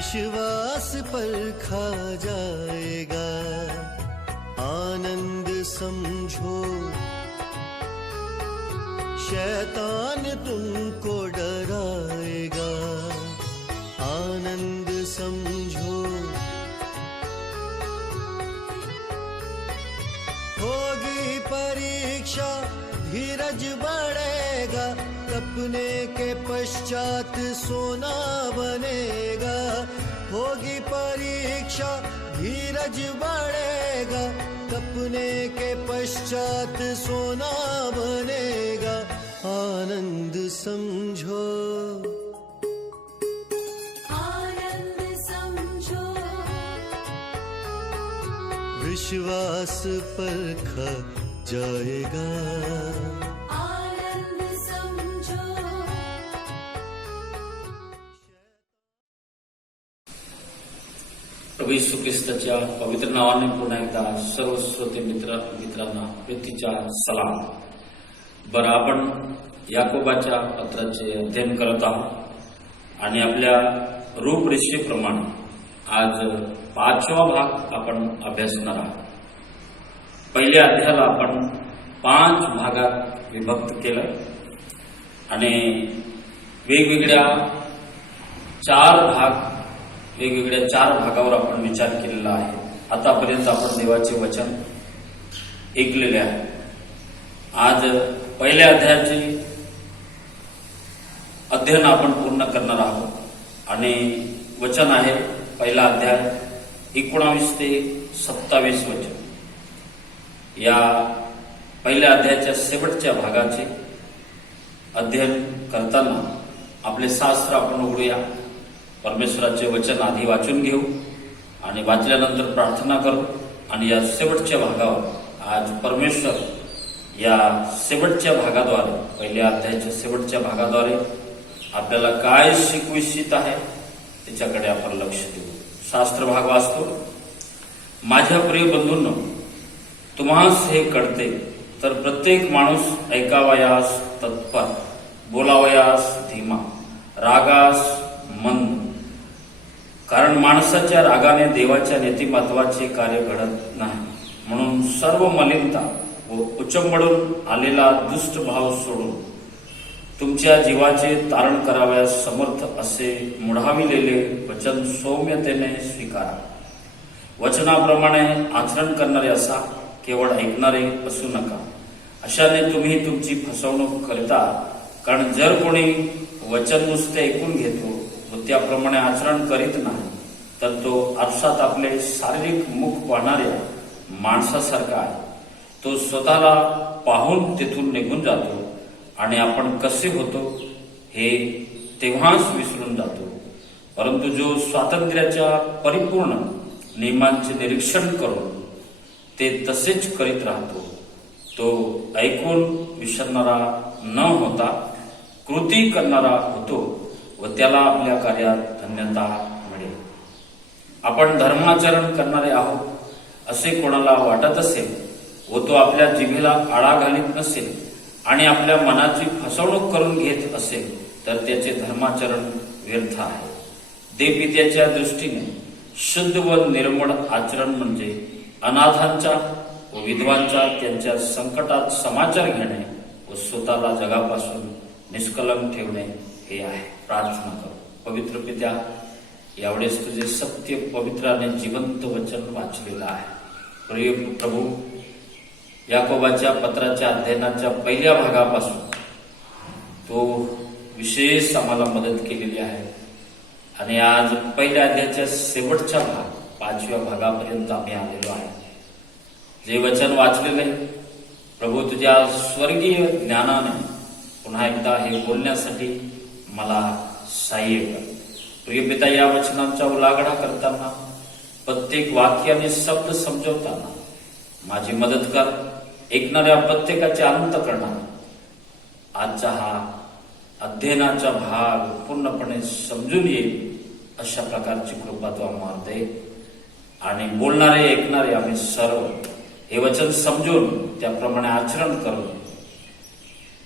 विश्वास पर खा जाएगा, आनंद समझो शैतान तुमको डराएगा, आनंद समझो। होगी परीक्षा धीरज बढ़ेगा, तपने के पश्चात सोना बनेगा। होगी परीक्षा धीरज बढ़ेगा, तपने के पश्चात सोना बनेगा, आनंद समझो। आनंद समझो। विश्वास परखा जाएगा। आनंद समझो। प्रभू येशू ख्रिस्ताच्या पवित्र नावाने पुन्हा एकदा सर्व श्रोते मित्रांना प्रीतीचा सलाम। बरं, आपण याकोबाच्या पत्राचे अध्ययन करत आहोत आणि आपल्या रूपरेषेप्रमाणे आज 5वा भाग आपण अभ्यासणार आहोत। पहिल्या अध्यायाला आपण 5 भागात विभक्त केलं आणि वेगवेगळ्या 4 भागावर आपण विचार केलेला आहे। आतापर्यंत आपण देवाचे वचन ऐकलेले आहे। आज पहिल्या अध्यायाचे अध्ययन आपण पूर्ण करणार आहोत आणि वचन आहे पहिला अध्याय 19 ते 27 वचन। या पहिल्या अध्यायाच्या शेवटच्या भागाचे अध्ययन करताना आपले शास्त्र आपण उघडूया, परमेश्वराचे वचन आधी वाचून घेऊ आणि वाचल्यानंतर प्रार्थना करू आणि या शेवटच्या भागावर आज परमेश्वर या शेवटच्या भागाद्वारे, पहिल्या अध्यायाच्या शेवटच्या भागाद्वारे आपल्याला काय शिकवू इच्छित आहे त्याच्याकडे आपण लक्ष देऊ। शास्त्र भाग वाचतो। माझ्या प्रिय बंधूंनो, तुम्हास हे कळते तर प्रत्येक माणूस ऐकावयास तत्पर, बोलावयास धीमा, रागास मंद, कारण माणसाच्या रागाने देवाच्या नीतिमत्वाचे कार्य घडत नाही। म्हणून सर्व मलिनता व उचंबडून आलेला दुष्ट भाव सोडून तुमच्या जीवाचे तारण करावयास समर्थ असे मुढाविलेले वचन सौम्यतेने स्वीकारा। वचनाप्रमाणे आचरण करणारे असा, केवळ ऐकणारे असू नका। अशाने तुम्ही तुमची फसवणूक करता, कारण जर कोणी वचन नुसते ऐकून घेतो व त्याप्रमाणे आचरण करीत नाही तर तो आरशात आपले शारीरिक मुख पाहणाऱ्या माणसासारखा आहे। तो स्वतःला पाहून तिथून निघून जातो आणि आपण कसे होतो हे तेव्हाच विसरून जातो। परंतु जो स्वातंत्र्याच्या परिपूर्ण नियमांचे निरीक्षण करून ते तसेच करीत राहतो, तो ऐकून विसरणारा न होता कृती करणारा होतो व त्याला आपल्या कार्यात धन्यता मिळेल। आपण धर्माचरण करणारे आहोत असे कोणाला वाटत असेल व तो आपल्या जिभेला आळा घालीत नसेल आणि आपल्या मनाची फसवणूक करून घेत असेल तर त्याचे धर्माचरण व्यर्थ आहे। देवपित्याच्या दृष्टीने शुद्ध व निर्मळ आचरण म्हणजे अनाथांच्या व विधवांच्या त्यांच्या संकटात समाचार घेणे व स्वतःला जगापासून निष्कलंक ठेवणे हे आहे। प्रार्थना करू। पवित्र पित्या, यावेळेस तुझे सत्य पवित्र आणि जिवंत वचन वाचलेलं आहे। प्रिय प्रभू, याकोबाच्या पत्राच्या अध्ययनाच्या पहिल्या भागापासून तो विशेष आम्हाला मदत केलेली आहे आणि आज पहिल्या अध्यायाच्या शेवटचा भाग 5व्या भागापर्यंत आम्ही आलेलो आहे। जे वचन वाचलेले प्रभू, तुझ्या स्वर्गीय ज्ञानाने पुन्हा एकदा हे बोलण्यासाठी मला सहाय्य कर। प्रिय पिता, या वचनांचा उलागडा करताना, प्रत्येक वाक्य आणि शब्द समजवताना माझी मदत कर। ऐकणाऱ्या प्रत्येकाचे अंतःकरणात आजचा हा अध्ययनाचा भाग पूर्णपणे समजून येईल अशा प्रकारची कृपा तू आम्हाला दे आणि बोलणारे ऐकणारे आम्ही सर्व हे वचन समजून त्याप्रमाणे आचरण करून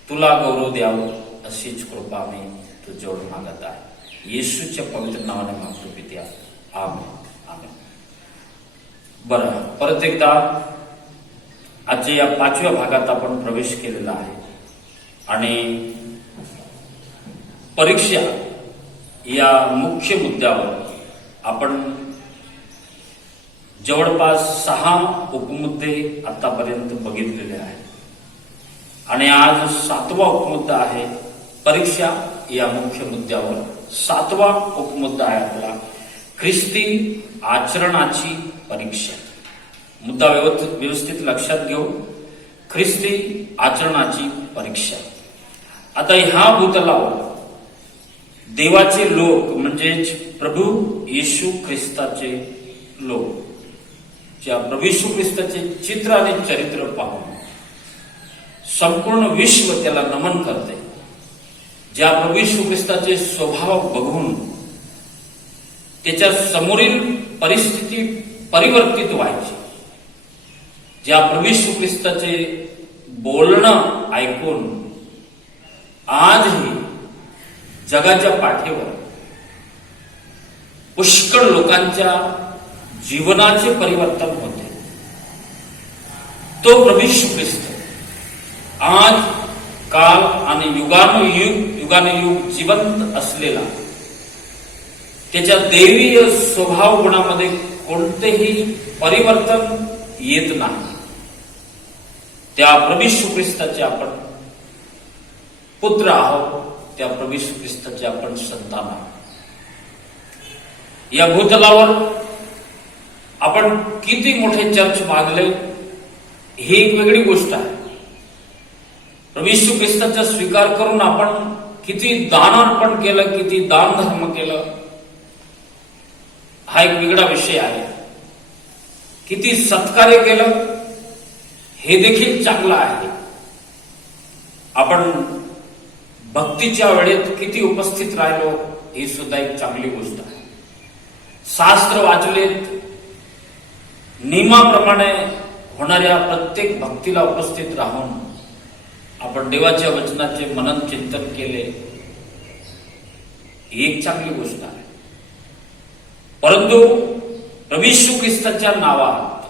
तुला गौरव द्यावं अशीच कृपा आम्ही तुझ्यावर मागत आहे। येशूच्या पवित्र नावाने मागतो पित्या, आमेन आमेन. बरं, परत एकदा आजच्या या 5व्या भागात आपण प्रवेश केलेला आहे आणि परीक्षा या मुख्य मुद्द्यावर आपण जवळपास 6 उपमुद्दे आतापर्यंत बघितलेले आहेत आणि आज 7वा उपमुद्दा आहे. परीक्षा या मुख्य मुद्द्यावर 7वा उपमुद्दा आहे आपला ख्रिस्ती आचरणाची परीक्षा. मुद्दा व्यवस्थित लक्षात घेऊ. ख्रिस्ती आचरणाची परीक्षा. आता ह्या भूतलावर देवाचे लोक म्हणजेच प्रभू येशू ख्रिस्ताचे लोक, ज्या प्रभू येशू ख्रिस्ताचे चित्र आणि चरित्र पाहून संपूर्ण विश्व त्याला नमन करते, ज्या प्रभू येशू ख्रिस्ताचे स्वभाव बघून त्याच्या समोरील परिस्थिती परिवर्तित व्हायची, ज्या प्रभू येशू ख्रिस्ताचे बोलणं ऐकून आजही जगाच्या पाठीवर पुष्कळ लोकांच्या जीवनाचे परिवर्तन होते, तो प्रभू येशू ख्रिस्त आज काल आणि युगानुयुग जिवंत असलेला, त्याच्या दैवीय स्वभाव गुणामध्ये कोणतेही परिवर्तन येत नाही, त्या प्रभू येशू ख्रिस्ताचे आपण पुत्र आहोत, त्या प्रभू येशू ख्रिस्ताचे आपण संतान आहोत. या भूतलावर आपण किती मोठे चर्च बांधले ही एक वेगळी गोष्ट आहे. प्रभू येशू ख्रिस्ताचा स्वीकार करून आपण किती दान अर्पण केलं, किती दान धर्म केलं हा एक वेगळा विषय आहे. किती सत्कार्य केलं हे देखील चांगलं आहे. आपण भक्तीच्या वेळेत किती उपस्थित राहिलो ही सुद्धा एक चांगली गोष्ट आहे. शास्त्र वाचलेत, नियमाप्रमाणे होणाऱ्या प्रत्येक भक्तीला उपस्थित राहून आपण देवाच्या वचनाचे मनन चिंतन केले ही एक चांगली गोष्ट आहे. परंतु प्रभू येशू ख्रिस्ताच्या नावात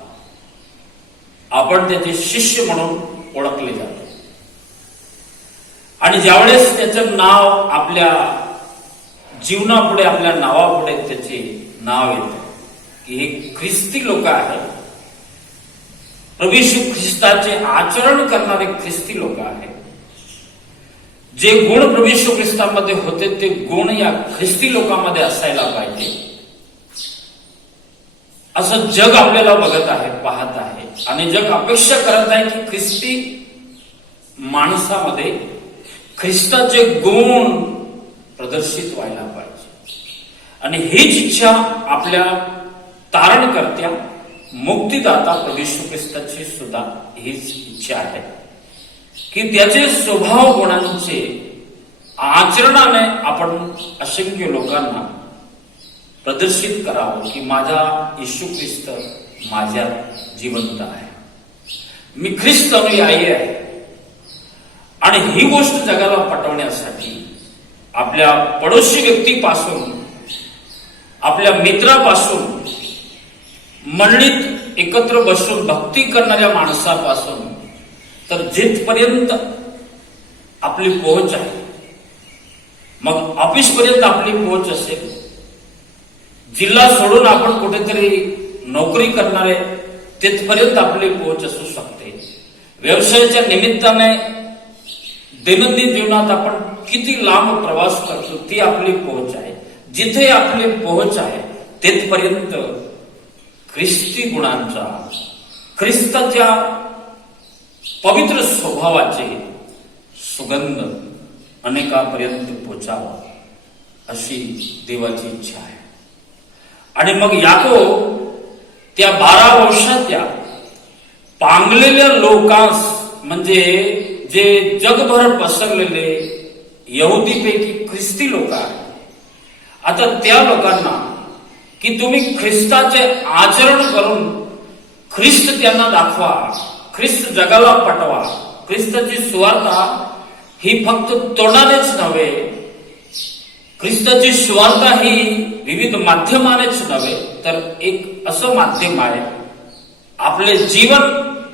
आपण त्याचे शिष्य म्हणून ओळखले जातो आणि ज्यावेळेस त्याचं नाव आपल्या जीवनापुढे, आपल्या नावापुढे त्याचे नाव येतं की हे ख्रिस्ती लोक आहेत, प्रभू येशू ख्रिस्ताचे आचरण करणारे ख्रिस्ती लोक आहेत, जे गुण प्रभू येशू ख्रिस्तामध्ये होते ते गुण या ख्रिस्ती लोकांमध्ये असायला पाहिजे, असं जग आपल्याला बघत आहे, पाहत आहे आणि जग अपेक्षा करत आहे की ख्रिस्ती माणसामध्ये ख्रिस्ताचे गुण प्रदर्शित व्हायला पाहिजे. आणि हीच इच्छा आपल्या तारणकर्त्या मुक्तिदाता प्रभू येशू ख्रिस्ताची सुद्धा हीच इच्छा आहे की त्याचे स्वभाव गुणांचे आचरणाने आपण असंख्य लोकांना प्रदर्शित करावं की माझा येशू ख्रिस्त माझ्यात जिवंत आहे, मी ख्रिस्त अनुयायी आहे. आणि ही गोष्ट जगाला पटवण्यासाठी आपल्या पडोशी व्यक्तीपासून, आपल्या मित्रापासून, मंडळीत एकत्र बसून भक्ती करणाऱ्या माणसापासून तर जिथपर्यंत आपली पोहोच आहे, मग ऑफिसपर्यंत आपली पोहोच असेल, जिल्हा सोडून आपण कुठेतरी नोकरी करणारे तिथपर्यंत आपली पोहोच असू शकते, व्यवसायाच्या निमित्ताने दैनंदिन जीवनात आपण किती लांब प्रवास करतो ती आपली पोहोच आहे. जिथे आपली पोहोच आहे तिथपर्यंत ख्रिस्ती गुणांचा, ख्रिस्ताच्या पवित्र स्वभावाचे सुगंध अनेकापर्यंत पोचावा अशी देवाची इच्छा आहे. आणि मग याकोब त्या 12 वर्षाच्या पांगलेल्या लोकांस, म्हणजे जे जगभर पसरलेले यहुदीपैकी ख्रिस्ती लोक आहेत, आता त्या लोकांना की तुम्ही ख्रिस्ताचे आचरण करून ख्रिस्त त्यांना दाखवा, ख्रिस्त जगाला पटवा. ख्रिस्ताची सुवार्ता ही फक्त तोंडानेच नव्हे, ख्रिस्ताची सुवार्ता ही विविध माध्यमानेच नव्हे तर एक असं माध्यम आहे, आपले जीवन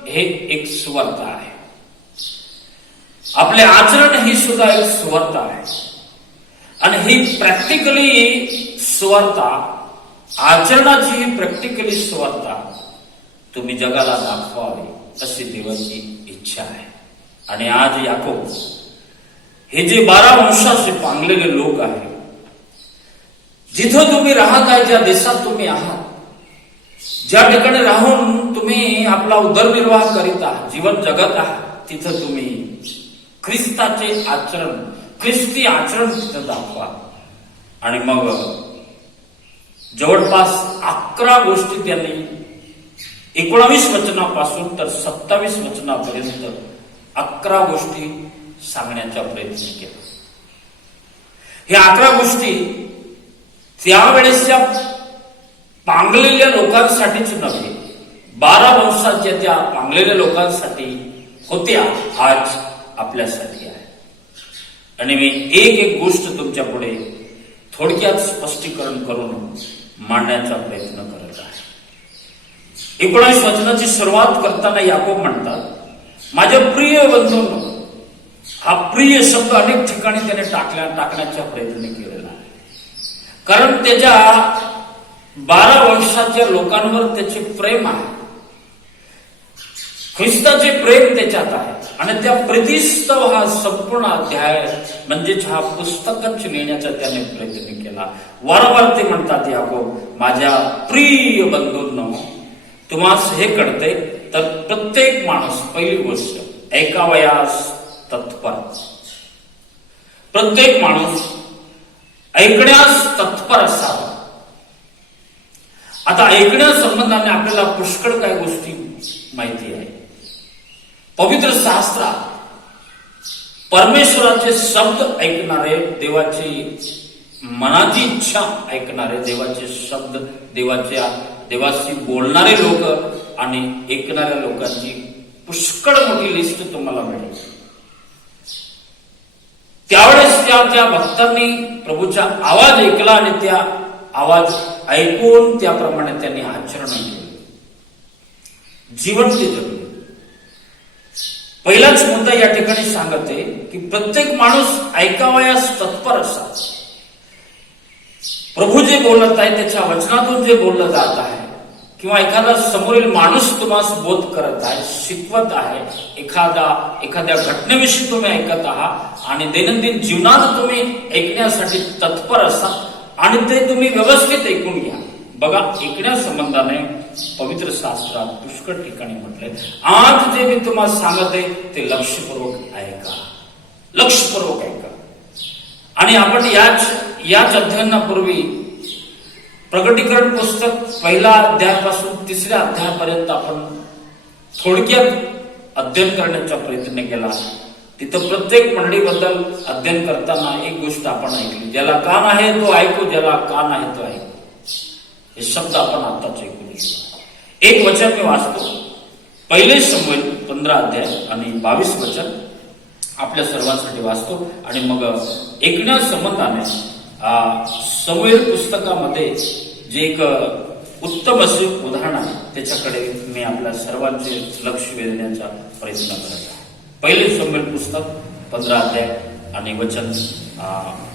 हे एक सुवार्ता आहे, आपले आचरण ही सुद्धा एक सुवार्ता आहे. आणि ही प्रॅक्टिकली सुवार्ता, आचरणाची ही प्रॅक्टिकली सुवार्ता तुम्ही जगाला दाखवावी अशी देवाची इच्छा आहे. आणि आज याकोब हे जे 12 वंशाचे पांगलेले लोक आहेत, जिथं तुम्ही राहत आहे, ज्या देशात तुम्ही आहात, ज्या ठिकाणी राहून तुम्ही आपला उदरनिर्वाह करीत आहात, जीवन जगत आहात, तिथं तुम्ही ख्रिस्ताचे आचरण, ख्रिस्ती आचरण तिथं दाखवा. आणि मग जवळपास 11 गोष्टी त्यांनी 19 वचनापासून तर 27 वचनापर्यंत 11 गोष्टी सांगण्याचा प्रयत्न केला. ह्या 11 गोष्टी त्यावेळेसच्या पांगलेल्या लोकांसाठीच नव्हे, 12 वंशाच्या त्या पांगलेल्या लोकांसाठी होत्या, आज आपल्यासाठी आहे. आणि मी एक गोष्ट तुमच्या पुढे थोडक्यात स्पष्टीकरण करून मांडण्याचा प्रयत्न करत आहे. 19 वचनाची सुरुवात करताना याकोब म्हणतात, माझ्या प्रिय बंधूंनो. हा प्रिय शब्द अनेक ठिकाणी त्याने टाकण्याचा प्रयत्न केलेला आहे, कारण त्याच्या 12 वर्षाच्या लोकांवर त्याचे प्रेम आहे, ख्रिस्ताचे प्रेम त्याच्यात आहे. आणि त्या प्रीतिस्तव हा संपूर्ण अध्याय म्हणजेच हा पुस्तकच लिहिण्याचा त्याने प्रयत्न केला. वारंवार ते म्हणतात याकोब, माझ्या प्रिय बंधूंनो, तुम्हाला हे कळते तर प्रत्येक माणूस, पहिली गोष्ट, ऐकावयास तत्पर. प्रत्येक माणूस ऐकण्यास तत्पर असावा. आता ऐकण्या संबंधाने आपल्याला पुष्कळ काही गोष्टी माहिती आहे. पवित्र शास्त्रात परमेश्वराचे शब्द ऐकणारे, देवाची मनाची इच्छा ऐकणारे, देवाचे शब्द, देवाशी बोलणारे लोक आणि ऐकणाऱ्या लोकांची पुष्कळ मोठी लिस्ट तुम्हाला मिळेल. त्यावेळेस त्या भक्तांनी प्रभूचा आवाज ऐकला आणि त्या आवाज ऐकून त्याप्रमाणे त्यांनी आचरण केले, जीवन ते जगले. पहिलाच मुद्दा या ठिकाणी सांगते की प्रत्येक माणूस ऐकावयास तत्पर असा. प्रभू जे बोलत आहे, त्याच्या वचनातून जे बोललं जात आहे, किंवा एखादा समोरील माणूस तुम्हाला बोध करत आहे, शिकवत आहे, एखाद्या घटनेविषयी तुम्ही ऐकत आहात आणि दैनंदिन जीवनात तुम्ही ऐकण्यासाठी तत्पर असा आणि ते तुम्ही व्यवस्थित ऐकून घ्या. बघा, ऐकण्या संबंधाने पवित्र शास्त्रात पुष्कळ ठिकाणी म्हटलंय, आज जे मी तुम्हाला सांगत आहे ते लक्षपूर्वक ऐका, लक्षपूर्वक ऐका. आणि आपण याच अध्ययनापूर्वी प्रकटीकरण पुस्तक 1 अध्यायापासून 3 अध्यायापर्यंत आपण थोडक्यात अध्ययन करण्याचा प्रयत्न केला. तिथं प्रत्येक मंडळीबद्दल अध्ययन करताना एक गोष्ट आपण ऐकली, ज्याला कान आहे तो ऐकू, ज्याला कान आहे तो ऐकू. हे शब्द आपण आताच ऐकून घेऊ. एक वचन मी वाचतो, 1 शमूएल 15 अध्याय आणि 22 वचन आपल्या सर्वांसाठी वाचतो. आणि मग ऐकण्या संबंधाने शमूएल पुस्तकामध्ये जे एक उत्तम असे उदाहरण आहे, त्याच्याकडे मी आपल्या सर्वांचे लक्ष वेधण्याचा प्रयत्न करत आहे. 1 शमूएल पुस्तक 15 अध्याय आणि वचन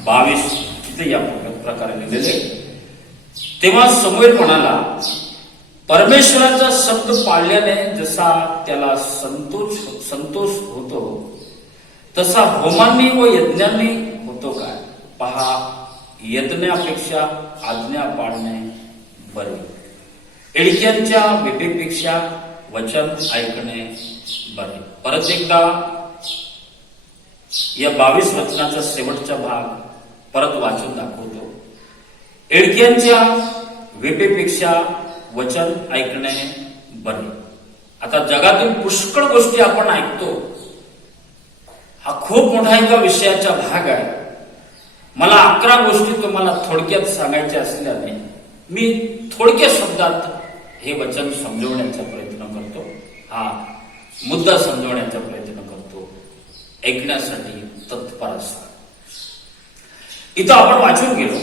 22 तिथे या प्रकारे लिहिलेले. तेव्हा शमूएल म्हणाला, परमेश्वराचा शब्द पाळल्याने जसा त्याला संतोष होतो, तसा होमांनी व यज्ञांनी होतो काय? पहा, यज्ञापेक्षा आज्ञा पाळणे बरे, एडक्यांच्या भेटीपेक्षा वचन ऐकणे बरे. परत एकदा या 22 वचनाचा शेवटचा भाग परत वाचून दाखवतो. एडक्यांच्या वेपेपेक्षा वचन ऐकणे बरे. आता जगातील पुष्कळ गोष्टी आपण ऐकतो, हा खूप मोठा एका विषयाचा भाग आहे. मला 11 गोष्टी तुम्हाला थोडक्यात सांगायच्या असल्याने मी थोडक्या शब्दात हे वचन समजवण्याचा प्रयत्न करतो, हा मुद्दा समजवण्याचा प्रयत्न करतो. ऐकण्यासाठी तत्पर असा. इथं आपण वाचून गेलो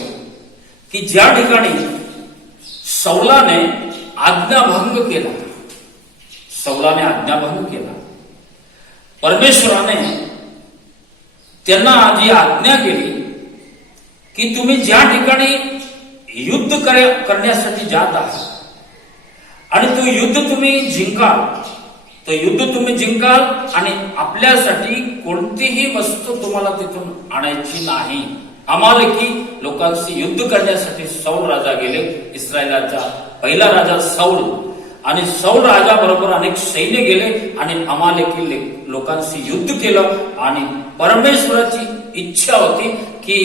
की ज्या ठिकाणी सौलाने आज्ञाभंग केला, परमेश्वराने त्यांना जी आज्ञा केली की तुम्ही ज्या ठिकाणी युद्ध करण्यासाठी जात आहात आणि तो युद्ध तुम्ही जिंकाल आणि आपल्यासाठी कोणतीही वस्तू तुम्हाला तिथून आणायची नाही. अमालेकी लोकांशी युद्ध करण्यासाठी सौल राजा गेले. इस्रायलाचा पहिला राजा सौल, आणि सौल राजा बरोबर अनेक सैन्य गेले आणि अमालेकी लोकांशी युद्ध केलं. आणि परमेश्वराची इच्छा होती की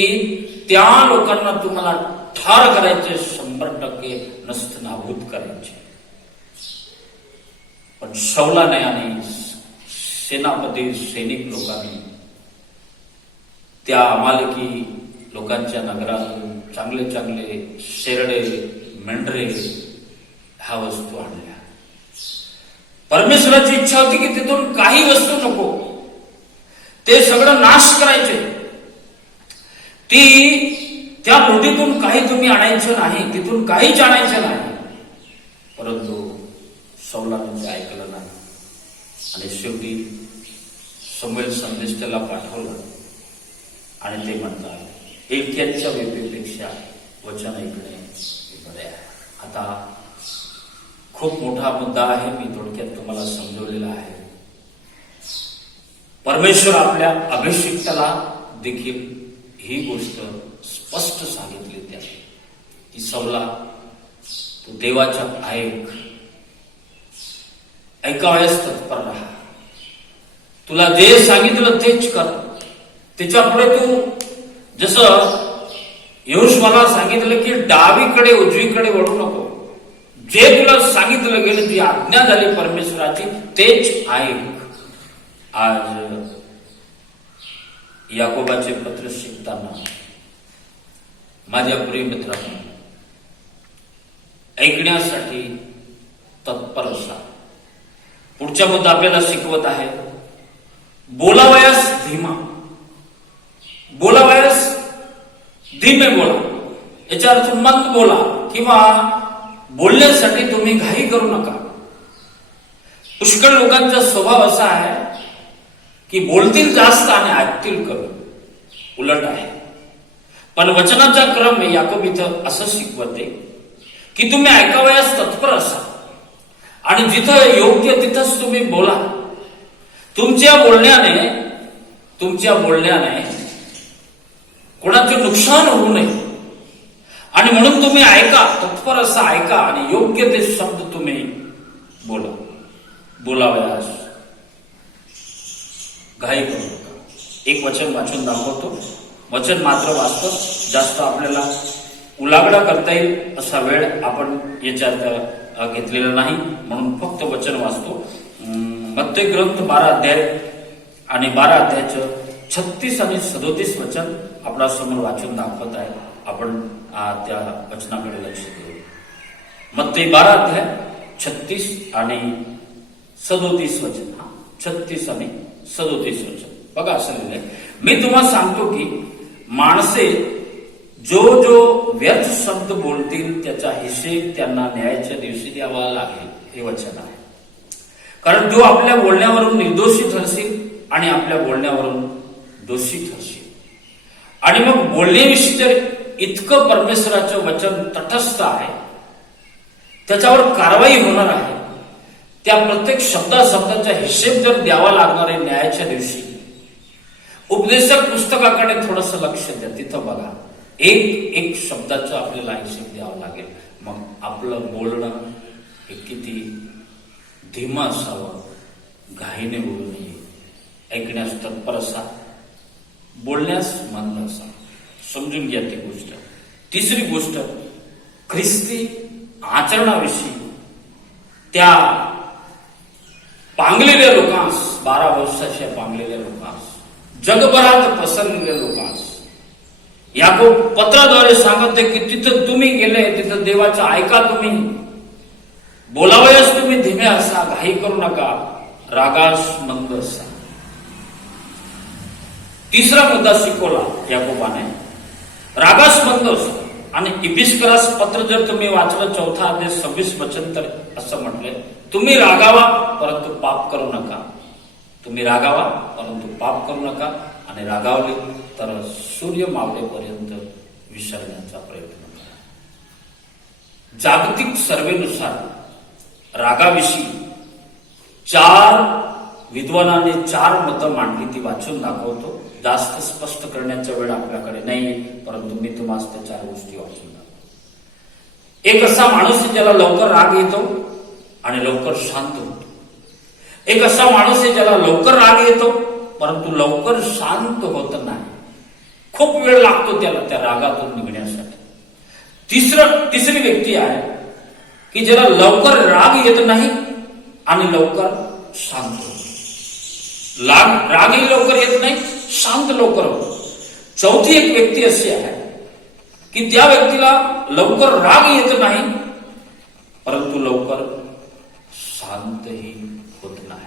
त्या लोकांना तुम्हाला ठार करायचे, 100% नष्ट नाबूद करायचे. पण सौलाने आणि सेनापती सैनिक लोकांनी त्या अमालेकी लोकांच्या नगरातून चांगले चांगले शेरडे, मेंढरे ह्या वस्तू आणल्या. परमेश्वराची इच्छा होती की तिथून काही वस्तू नको, ते सगळं नाश करायचे. त्या मुठीतून काही तुम्ही आणायचं नाही, तिथून काहीच आणायचं नाही. परंतु सौलाने ते ऐकलं नाही आणि शेवटी शमूएल संदेश त्याला पाठवला आणि ते म्हणतात ऐक्याच्या वेपेपेक्षा वचन ऐकणे बरे आहे. आता खूप मोठा मुद्दा आहे, मी थोडक्यात तुम्हाला समजवलेला आहे. परमेश्वर आपल्या अभिषिक्ताला देखील ही गोष्ट स्पष्ट सांगितली त्याने की सौला, तू देवाच्या ऐकावयास तत्पर राहा. तुला जे सांगितलं तेच कर. त्याच्या पुढे तू जसं यहोशुआला सांगितलं की डावीकडे उजवीकडे वळू नको, जे तुला सांगितलं गेलं, जी आज्ञा झाली परमेश्वराची तेच ऐक. आज याकोबाचे पत्र शिकताना माझ्या प्रिय मित्रांनो, ऐकण्यासाठी तत्पर असा. पुढचा मुद्दा आपल्याला शिकवत आहे बोलावयास धीमे बोला. याचा अर्थ मंद बोला किंवा बोलण्यासाठी तुम्ही घाई करू नका. पुष्कळ लोकांचा स्वभाव असा आहे की बोलतील जास्त आणि ऐकतील कमी, उलट आहे. पण वचनाचा क्रम याकोब इथं असं शिकवते की तुम्ही ऐकावयास तत्पर असा आणि जिथं योग्य तिथंच तुम्ही बोला. तुमच्या बोलण्याने कोणाचे नुकसान होऊ नये आणि म्हणून तुम्ही ऐका, तत्पर असा ऐका आणि योग्य ते शब्द तुम्ही बोला. बोलावयास घाई करू नका. एक वचन वाचून दाखवतो. वचन मात्र वाचतो, जास्त आपल्याला उलागडा करता येईल असा वेळ आपण याच्यात घेतलेला नाही, म्हणून फक्त वचन वाचतो. मत्ती ग्रंथ 12 अध्याय आणि 12 अध्यायाचं 36 आणि 37 वचन आपल्या समोर वाचून दाखवत आहे. आपण त्या वचनाकडे लक्ष देऊ. मत्ती 12 अध्याय 36 आणि 37 वचन. 36 आणि 37 वचन बघा. असं लिहिलंय, मी तुम्हाला सांगतो की माणसे जो व्यर्थ शब्द बोलतील त्याचा हिशेब त्यांना न्यायाच्या दिवशी द्यावा लागेल. हे वचन आहे. कारण जो आपल्या बोलण्यावरून निर्दोषी ठरशील आणि आपल्या बोलण्यावरून दोषी ठरशील. आणि मग बोलण्याविषयी जर इतकं परमेश्वराचं वचन तटस्थ आहे, त्याच्यावर कारवाई होणार आहे. त्या प्रत्येक शब्दाचा हिशेब जर द्यावा लागणार आहे न्यायाच्या दिवशी. उपदेशक पुस्तकाकडे थोडस लक्ष द्या, तिथं बघा. एक शब्दाचा आपल्याला हिशेब द्यावा लागेल. मग आपलं बोलणं हे किती धीमा असावं, घाईने बोलू नये, ऐकण्यास तत्पर असा, बोलण्यास मंद असा. समजून घ्या ती गोष्ट. तिसरी गोष्ट, ख्रिस्ती आचरणाविषयी त्या पांगलेल्या लोकांस, 12 वर्षाच्या पांगलेल्या लोकांस, जगभरात पसरलेल्या लोकांस याकोब पत्राद्वारे सांगते की तिथं तुम्ही गेले, तिथं देवाचं ऐका. तुम्ही बोलावयास तुम्ही धीमे असा, घाई करू नका, रागास मंद असा. तिसरा मुद्दा शिकवला याकोबाने रागास मंद असो. आणि इपिस्करास पत्र जर तुम्ही वाचलं 4 अध्याय 26 वचन तर असं म्हटलंय, तुम्ही रागावा परंतु पाप करू नका. तुम्ही रागावा परंतु पाप करू नका. आणि रागावले तर सूर्य मावळेपर्यंत विसरण्याचा प्रयत्न करा. जागतिक सर्वेनुसार रागाविषयी 4 विद्वानाने 4 मतं मांडली, ती वाचून दाखवतो. जास्त स्पष्ट करण्याचा वेळ आपल्याकडे नाही, परंतु मी तुम्हाला त्या 4 गोष्टी वाचून दाखवतो. एक असा माणूस आहे ज्याला लवकर राग येतो आणि लवकर शांत होतो. एक असा माणूस आहे ज्याला लवकर राग येतो परंतु लवकर शांत होत नाही. खूप वेळ लागतो त्याला त्या रागातून निघण्यासाठी. तिसरी व्यक्ती आहे की ज्याला लवकर राग येत नाही आणि लवकर शांत होतो. रागही लवकर येत नाही, शांत लवकर होतो. चौथी एक व्यक्ती अशी आहे की त्या व्यक्तीला लवकर राग येत नाही परंतु लवकर शांतही होत नाही.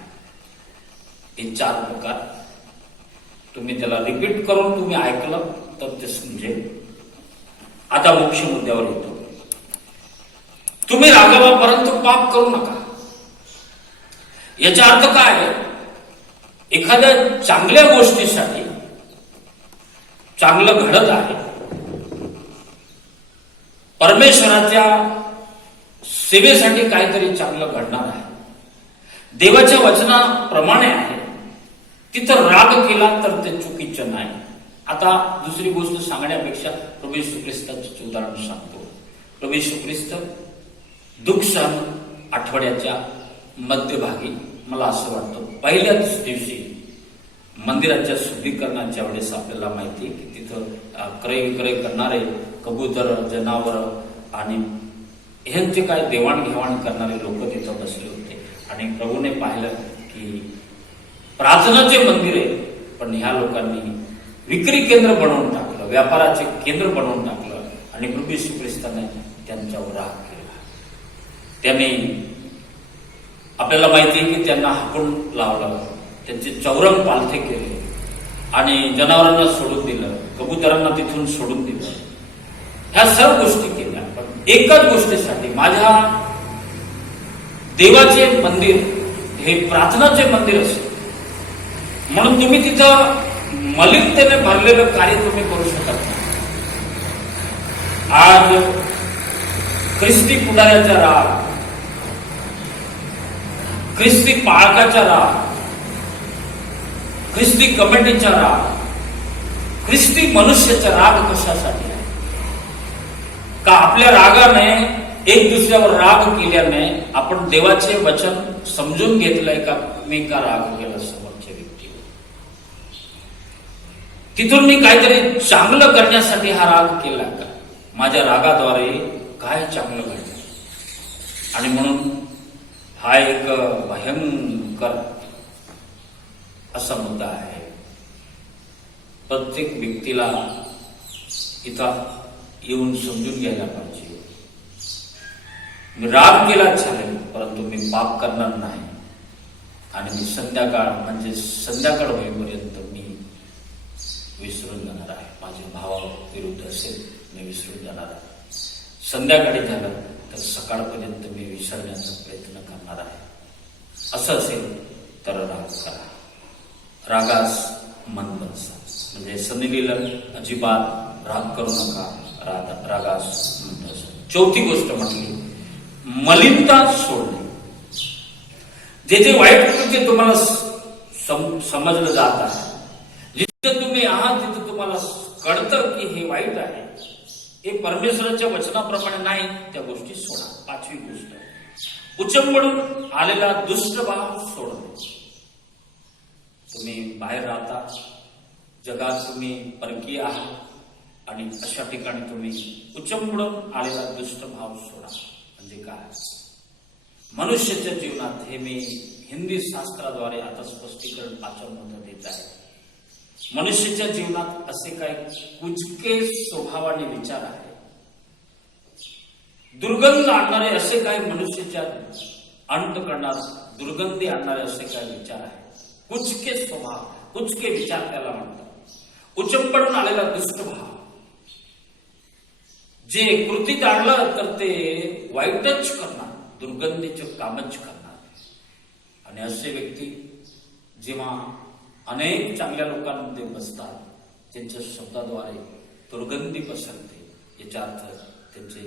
हे 4 प्रकार तुम्ही त्याला रिपीट करून तुम्ही ऐकलं तर ते समजेल. आता मुख्य मुद्द्यावर येतो. तुम्ही रागावा परंतु पाप करू नका. याचा अर्थ काय आहे? एखाद्या चांगल्या गोष्टीसाठी, चांगलं घडत आहे, परमेश्वराच्या सेवेसाठी काहीतरी चांगलं घडणार आहे, देवाच्या वचनाप्रमाणे आहे, तिथं राग केला तर ते चुकीचं नाही. आता दुसरी गोष्ट सांगण्यापेक्षा प्रभू येशू ख्रिस्ताचे उदाहरण सांगतो. प्रभू येशू ख्रिस्त दुःख सहन आठवड्याच्या मध्यभागी, मला असं वाटतं पहिल्याच दिवशी मंदिराच्या शुद्धीकरणाच्या वेळेस आपल्याला माहिती आहे की तिथं क्रय विक्रय करणारे कबूतर, जनावर आणि ह्यांचे काय देवाणघेवाण करणारे लोक तिथं बसले होते. आणि प्रभूने पाहिलं की प्रार्थनाचे मंदिर आहे, पण ह्या लोकांनी विक्री केंद्र बनवून टाकलं, व्यापाराचे केंद्र बनवून टाकलं. आणि प्रभू येशू ख्रिस्ताने त्यांच्यावर राग केला. त्यांनी, आपल्याला माहिती आहे की त्यांना हाकून लावलं, त्यांचे चौरंग पालथे केले आणि जनावरांना सोडून दिलं, कबुतरांना तिथून सोडून दिलं. ह्या सर्व गोष्टी केल्या. पण एकच गोष्टीसाठी, माझ्या देवाचे मंदिर हे प्रार्थनाचे मंदिर असेल म्हणून तुम्ही तिथं मलिनतेने भरलेलं कार्य तुम्ही करू शकत नाही. आज ख्रिस्ती पुढाऱ्याचा राग, ख्रिस्ती पाळकाचा राग, ख्रिस्ती कमिटीचा राग, ख्रिस्ती मनुष्याचा राग कशासाठी आहे? का आपल्या रागाने, एक दुसऱ्यावर राग केल्याने आपण देवाचे वचन समजून घेतलंय का मी का राग केला समोरच्या व्यक्तीवर? तिथून मी काहीतरी चांगलं करण्यासाठी हा राग केला का? माझ्या रागाद्वारे काय चांगलं घडलं? आणि म्हणून हा एक भयंकर असा मुद्दा आहे. प्रत्येक व्यक्तीला इथं येऊन समजून घ्यायला पाहिजे. मी राग केला चालेल परंतु मी पाप करणार नाही. आणि मी संध्याकाळ होईपर्यंत मी विसरून जाणार आहे. माझ्या भावाविरुद्ध असेल मी विसरून जाणार आहे. संध्याकाळी झालं तर सकाळपर्यंत मी विसरण्याचा प्रयत्न करणार आहे. असं असेल तर राग करा. रागास मंद असा, म्हणजे सनिलीलन अजिबात राग करू नका. रागास मंद असा. चौथी गोष्ट म्हटली मलिनता सोडणे. जे जे वाईट कृत्य तुम्हाला समजलं जात आहे, जिथे तुम्ही आहात तिथे तुम्हाला कळतं की हे वाईट आहे, हे परमेश्वराच्या वचनाप्रमाणे नाही, त्या गोष्टी सोडा. 5वी गोष्ट उचंबळून आलेला दुष्टभाव सोडणे. तुम्ही बाहेर राहता, जगात तुम्ही परकीय आहात आणि अशा ठिकाणी तुम्ही उचंबळून आलेला दुष्टभाव सोडा. म्हणजे काय? मनुष्याच्या जीवनात, हे मी हिंदी शास्त्राद्वारे आता स्पष्टीकरण 5मध्ये देत आहे, मनुष्याच्या जीवनात असे काही कुचके स्वभावाने विचार आहे, दुर्गंध आणणारे असे काही मनुष्याच्या अंत करणार, दुर्गंधी आणणारे असे काही विचार आहे. कुचके स्वभाव, कुचके विचार त्याला म्हणतात. उचंबळून आलेला दुष्टभाव. जे कृतीत आणलं तर ते वाईटच करणार, दुर्गंधीचं कामच करणार. आणि असे व्यक्ती जेव्हा अनेक चांगल्या लोकांमध्ये बसतात, त्यांच्या शब्दाद्वारे दुर्गंधी पसरते. याचा अर्थ त्यांचे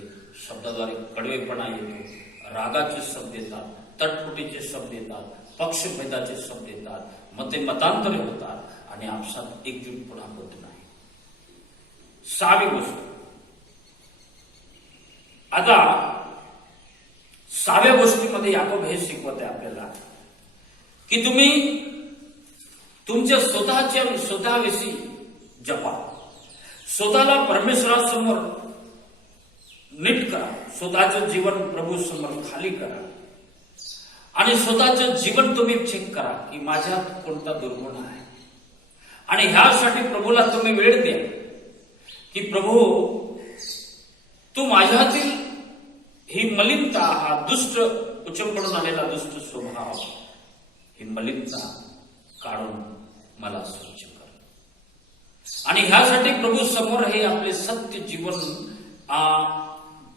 शब्दाद्वारे कडवेपणा येतो, रागाचे शब्द येतात, तटफुटीचे शब्द येतात, पक्षभेदाचे शब्द येतात, मतांतरे होतात आणि आपसात एकजूटपणा होत नाही. 6वी गोष्ट, आता 6व्या गोष्टीमध्ये याकोब हे शिकवत आहे आपल्याला की तुम्ही तुमच्या स्वतःविषयी जपा, स्वतःला परमेश्वरासमोर नीट करा, स्वतःचं जीवन प्रभू समोर खाली करा आणि स्वतःचं जीवन तुम्ही चेक करा की माझ्यात कोणता दुर्गुण आहे. आणि ह्यासाठी प्रभूला तुम्ही वेळ द्या की प्रभू तू माझ्यातील ही मलिनता, हा दुष्ट उचंबळून आलेला दुष्ट स्वभाव, ही मलिनता काढून मला स्वच्छ कर. आणि ह्यासाठी प्रभू समोर हे आपले सत्य जीवन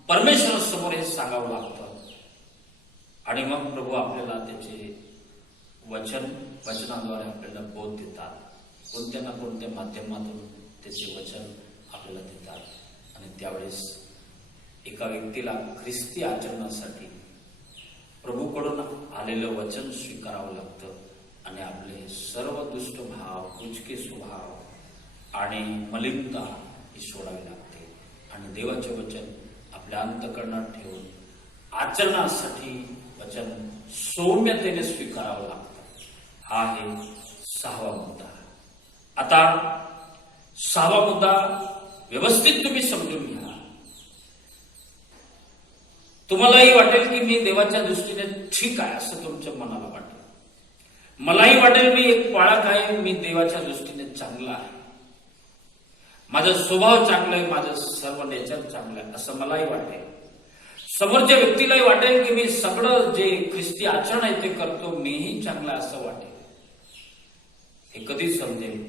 परमेश्वरासमोर हे सांगावं लागतं. आणि मग प्रभू आपल्याला त्याचे वचनाद्वारे आपल्याला बोध देतात, कोणत्या ना कोणत्या माध्यमातून त्याचे वचन आपल्याला देतात. आणि त्यावेळेस एका व्यक्तीला ख्रिस्ती आचरणासाठी प्रभूकडून आलेलं वचन स्वीकारावं लागतं आणि आपले सर्व दुष्ट भाव, कुचके स्वभाव आणि मलिनता ही सोडावी लागते. आणि देवाचे वचन आपल्या अंतःकरणात ठेवून आचरणासाठी वचन सौम्यतेने स्वीकारावं लागतं. हा आहे 6वा मुद्दा. आता 6वा मुद्दा व्यवस्थित तुम्ही समजून घ्या. तुम्हालाही वाटेल की मी देवाच्या दृष्टीने ठीक आहे असं तुमच्या मनाला वाटेल, मलाही वाटेल मी एक पाळक आहे, मी देवाच्या दृष्टीने चांगला आहे, माझा स्वभाव चांगला आहे, माझं सर्व नेचर चांगलं आहे असं मलाही वाटेल. समोरच्या व्यक्तीलाही वाटेल की मी सगळं जे ख्रिस्ती आचरण आहे ते करतो, मीही चांगला असं वाटेल. हे कधी समजेल?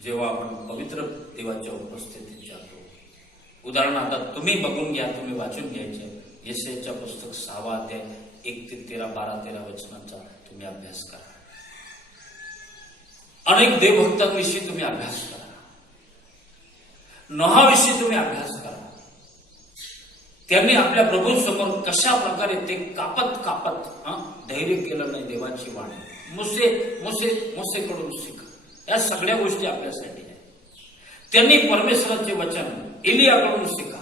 जेव्हा आपण पवित्र देवाच्या उपस्थितीत जातो. उदाहरणार्थ तुम्ही बघून घ्या, तुम्ही वाचून घ्यायचे यशायाच्या पुस्तक 6वा अध्याय 1 ते 13, 12-13 वचनांचा तुम्ही अभ्यास करा. अनेक देवभक्तांविषयी तुम्ही अभ्यास करा, नोहाविषयी तुम्ही अभ्यास करा. त्यांनी आपल्या प्रभू समोर कशा प्रकारे ते कापत धैर्य केलं नाही देवाची वाणी. मुसेकडून शिका, या सगळ्या गोष्टी आपल्यासाठी आहेत. त्यांनी परमेश्वराचे वचन एलियाकडून शिका.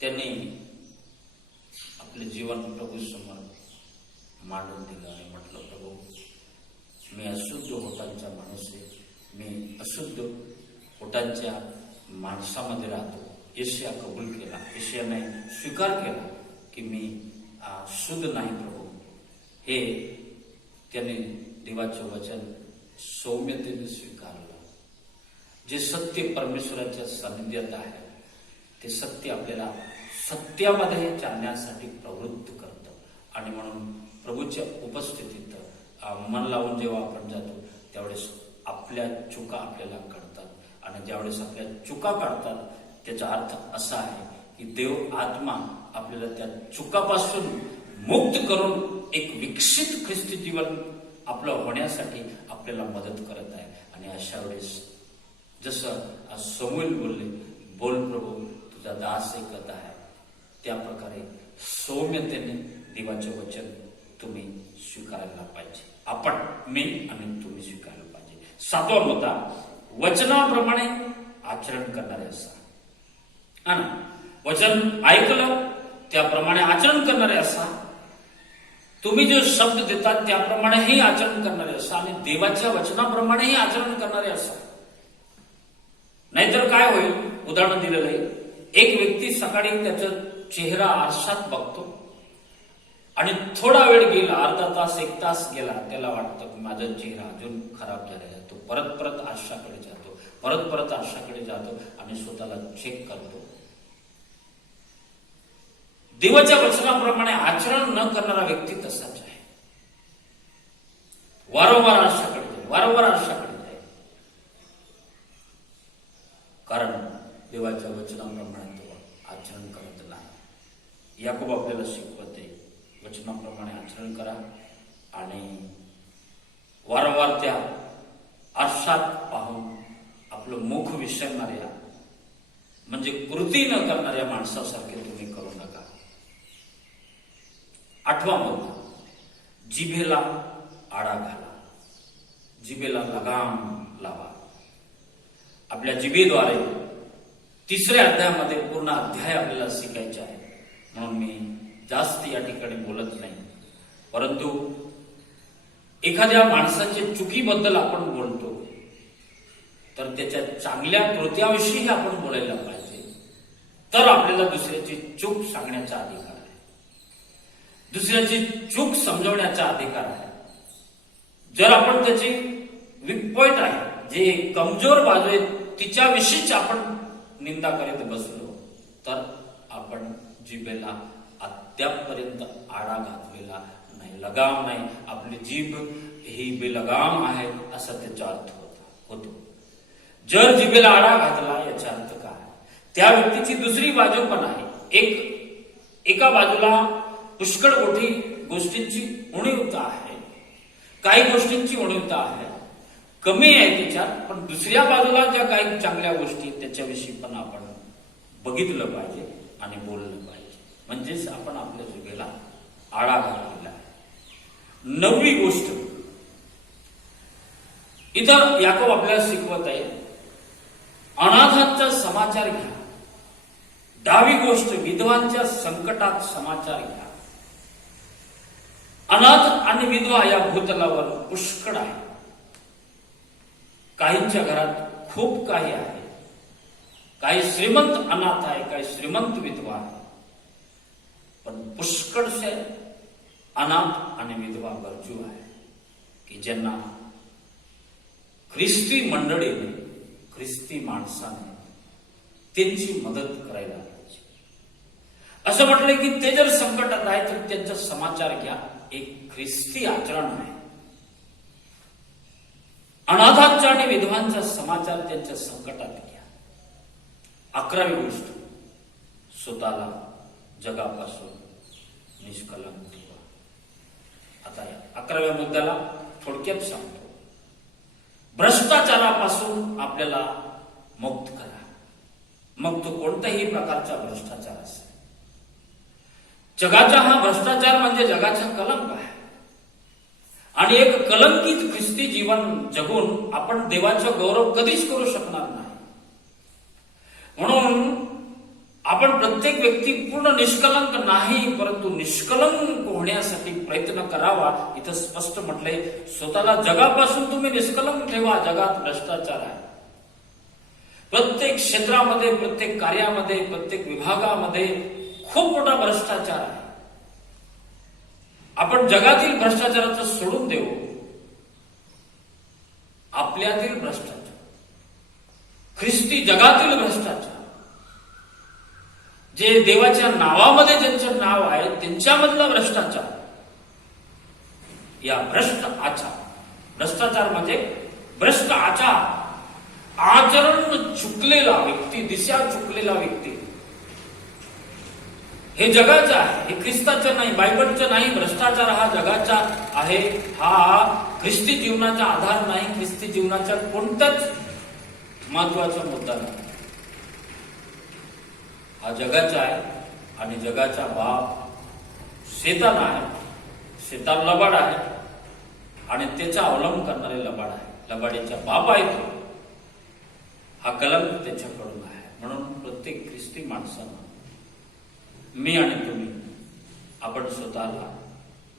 त्यांनी आपले जीवन प्रभू समोर मांडून दिलं आणि म्हटलं प्रभू मी अशुद्ध होटांचा माणूस आहे, मी अशुद्ध होटांच्या माणसामध्ये राहतो. यशया कबूल केला, यशयाने स्वीकार केला की मी शुद्ध नाही प्रभू. हे त्याने देवाचं वचन सौम्यतेने स्वीकारलं. जे सत्य परमेश्वराच्या सानिध्यात आहे ते सत्य आपल्याला सत्यामध्ये चालण्यासाठी प्रवृत्त करतं. आणि म्हणून प्रभूच्या उपस्थितीत मन लावून जेव्हा आपण जातो त्यावेळेस आपल्या चुका आपल्याला कळतात. आणि ज्यावेळेस आपल्या चुका काढतात त्याचा अर्थ असा आहे की देव आत्मा आपल्याला त्या चुकापासून मुक्त करून एक विकसित ख्रिस्ती जीवन आपलं होण्यासाठी आपल्याला मदत करत आहे. आणि अशा वेळेस जसं आज समूएल बोलले, बोल प्रभू तुझा दास ऐकत आहे, त्या प्रकारे सौम्यतेने देवाचे वचन तुम्ही स्वीकारायला पाहिजे. मी आणि तुम्ही स्वीकारलं पाहिजे. 7वा मुद्दा, वचनाप्रमाणे आचरण करणारे असा. वचन ऐकलं त्याप्रमाणे आचरण करणारे असा. तुम्ही जो शब्द देतात त्याप्रमाणेही आचरण करणारे असा आणि देवाच्या वचनाप्रमाणेही आचरण करणारे असा. नाहीतर काय होईल? उदाहरण दिलेलं आहे. एक व्यक्ती सकाळी त्याचा चेहरा आरशात बघतो आणि थोडा वेळ गेला, अर्धा तास 1 तास गेला, त्याला वाटतं की माझा चेहरा अजून खराब झालेला आहे. तो परत आरशाकडे जातो, परत आरशाकडे जातो आणि स्वतःला चेक करतो. देवाच्या वचनाप्रमाणे आचरण न करणारा व्यक्ती तसाच आहे. वारंवार आरशाकडे जाईल. कारण देवाच्या वचनाप्रमाणे तो आचरण करत नाही. याकोब आपल्याला शिकवते वचनाप्रमाणे आचरण करा आणि वारंवार त्या आरशात पाहून आपलं मुख विसरणाऱ्या म्हणजे कृती न करणाऱ्या माणसासारखे तुम्ही करू नका. 8वा मुद्दा, जिभेला आळा घाला, जिभेला लगाम लावा. आपल्या जिभेद्वारे 3ऱ्या अध्यायामध्ये पूर्ण अध्याय आपल्याला शिकायचे आहे, म्हणून मी जास्त या ठिकाणी बोलत नाही. परंतु एखाद्या माणसाच्या चुकीबद्दल आपण बोलतो तर त्याच्या चांगल्या कृत्याविषयी आपण बोलायला पाहिजे, तर आपल्याला दुसऱ्याची चूक सांगण्याचा अधिकार आहे, दुसऱ्याची चूक समजवण्याचा अधिकार आहे. जर आपण त्याची वीक पॉइंट आहे, जे कमजोर बाजू आहे, तिच्याविषयीच आपण निंदा करीत बसलो तर आपण जिभेला अद्यापपर्यंत आळा घातलेला नाही, लगाम नाही. आपली जीभ ही बेलगाम आहे असा त्याचा अर्थ होतो. जर जिभेला आळा घातला याचा अर्थ काय? त्या व्यक्तीची दुसरी बाजू पण आहे. एका बाजूला पुष्कळ मोठी गोष्टींची उणीवता आहे, काही गोष्टींची उणीवता आहे, कमी आहे त्याच्यात, पण दुसऱ्या बाजूला ज्या काही चांगल्या गोष्टी त्याच्याविषयी पण आपण बघितलं पाहिजे आणि बोललं पाहिजे. म्हणजेच आपण आपल्या जिभेला आळा घातलेला आहे. 9वी गोष्ट इथं याकोब आपल्याला शिकवत आहे, अनाथांचा समाचार घ्या. 10वी गोष्ट, विधवांच्या संकटात समाचार घ्या. अनाथ आणि विधवा या भूतलावर पुष्कळ आहे. काहींच्या घरात खूप काही आहे, काही श्रीमंत अनाथ आहे, काही श्रीमंत विधवा आहे, पण पुष्कळसे अनाथ आणि विधवा गरजू आहे की ज्यांना ख्रिस्ती मंडळीने, ख्रिस्ती माणसाने त्यांची मदत करायला पाहिजे. असं म्हटलं की ते जर संकटात आहे तर त्यांचा समाचार घ्या. एक ख्रिस्ती आचरण आहे. अनाथांचा आणि विधवांचा समाचार त्यांच्या संकटात घ्या. 11वी गोष्ट, स्वतःला जगापासून निष्कलंक ठेवा. आता या 11व्या मुद्द्याला थोडक्यात सांगतो. भ्रष्टाचारापासून आपल्याला मुक्त करा. मग तो कोणत्याही प्रकारचा भ्रष्टाचार असेल. जगाचा हा भ्रष्टाचार म्हणजे जगाचा कलंक आहे आणि एक कलंकित ख्रिस्ती जीवन जगून आपण देवाचा गौरव कधीच करू शकणार नाही. म्हणून आपण प्रत्येक व्यक्ती पूर्ण निष्कलंक नाही, परंतु निष्कलंक होण्यासाठी प्रयत्न करावा. इथं स्पष्ट म्हटलंय, स्वतःला जगापासून तुम्ही निष्कलंक ठेवा. जगात भ्रष्टाचार आहे. प्रत्येक क्षेत्रामध्ये, प्रत्येक कार्यामध्ये, प्रत्येक विभागामध्ये खूप मोठा भ्रष्टाचार आहे. आपण जगातील भ्रष्टाचाराचं सोडून देऊ. आपल्यातील भ्रष्टाचार, ख्रिस्ती जगातील भ्रष्टाचार, जे देवाच्या नावामध्ये ज्यांचं नाव आहे त्यांच्यामधला भ्रष्टाचार, या भ्रष्टाचार म्हणजे भ्रष्ट आचार, आचरण चुकलेला व्यक्ती, दिशा चुकलेला व्यक्ती, हे जगाचं आहे, हे ख्रिस्ताचं नाही, बायबलचं नाही. भ्रष्टाचार हा जगाचा आहे. हा ख्रिस्ती जीवनाचा आधार नाही, ख्रिस्ती जीवनाचा कोणताच महत्वाचा मुद्दा नाही. हा जगाचा आहे आणि जगाचा बाप शैतान आहे. शैतान लबाड आहे आणि त्याचा अवलंब करणारे लबाड आहे. लबाडीचा बाप आहे तो. हा कलंक त्याच्याकडून आहे. म्हणून प्रत्येक ख्रिस्ती माणसानं, मी आणि तुम्ही, आपण स्वतःला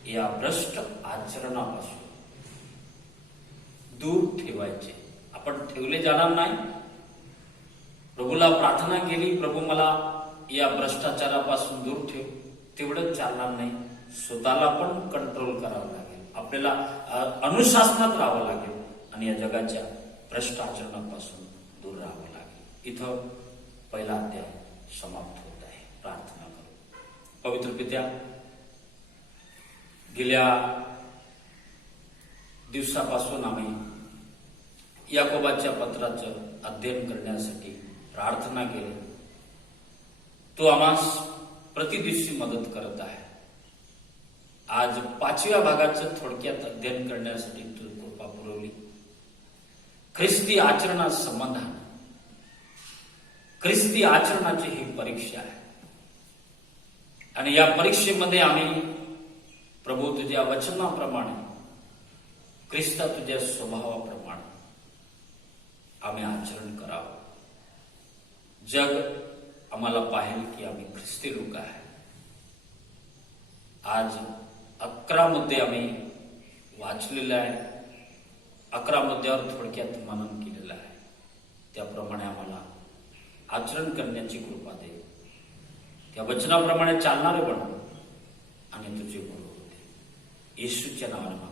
या भ्रष्ट आचरणापासून दूर ठेवायचे. आपण ठेवले जाणार नाही. प्रभूला प्रार्थना केली, प्रभू मला या भ्रष्टाचारापासून दूर ठेव, तेवढंच चालणार नाही. स्वतःला पण कंट्रोल करावं लागेल. आपल्याला अनुशासनात राहावं लागेल आणि या जगाच्या भ्रष्ट आचरणापासून दूर राहावं लागेल. इथं पहिला अध्याय समाप्त होत आहे. प्रार्थना करू. पवित्र पित्या, गेल्या दिवसापासून आम्ही याकोबाच्या पत्राचं अध्ययन करण्यासाठी प्रार्थना केली. तो आम्हास प्रतिदिवशी मदत करत आहे. आज 5व्या भागाचं थोडक्यात अध्ययन करण्यासाठी तू कृपा पुरवली. ख्रिस्ती आचरणात समाधान. ख्रिस्ती आचरणाची ही परीक्षा आहे आणि या परीक्षेमध्ये आम्ही प्रभू तुझ्या वचनाप्रमाणे, ख्रिस्ता तुझ्या स्वभावाप्रमाणे आम्ही आचरण करावं. जग आम्हाला पाहिल की आम्ही ख्रिस्ती लोक आहे. आज 11 मुद्दे आम्ही वाचलेले आहे. 11 मुद्द्यावर थोडक्यात मनन केलेलं आहे. त्याप्रमाणे आम्हाला आचरण करण्याची कृपा दे. त्या वचनाप्रमाणे चालणारे बन आणि तुझे गुरु होते. येशूच्या नावाने